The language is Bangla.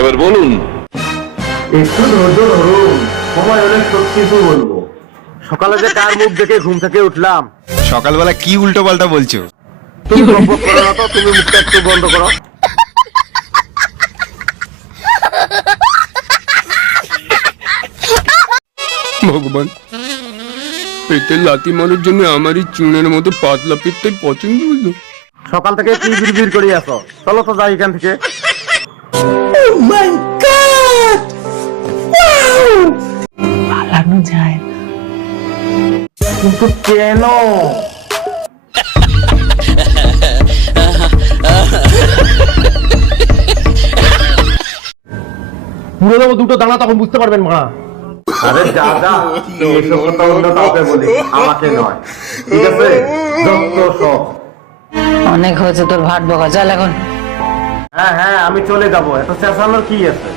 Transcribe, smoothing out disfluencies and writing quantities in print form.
এবার বলুন। একটু ধৈর্য ধরুন, সময় হলে সব কিছু বলবো। সকালে যে কার মুখ দেখে ঘুম থেকে উঠলাম। সকালবেলা কি উল্টো পাল্টা বলছো? তুমি বকবক করো না তো, তুমি মুখটা একটু বন্ধ করো। ভগবান, পেটে লাথি মারার জন্য আমারই চুনের মতো পাতলা পেটটাই পছন্দ হলো। সকাল থেকে কি বিড়বিড় করে আসো, চলো তো যাই এখান থেকে। পালানো যায় না। কিন্তু কেন? পুরো দেবো দুটো দানা, তখন বুঝতে পারবেন মা। আরে যা যা, এসব কথা অন্য কাউকে বলি, আমাকে নয়, ঠিক আছে? যত সব। অনেক হয়েছে তোর ভাট বকা, চল এখন। হ্যাঁ হ্যাঁ, আমি চলে যাবো, এত চেঁচানোর কি আছে?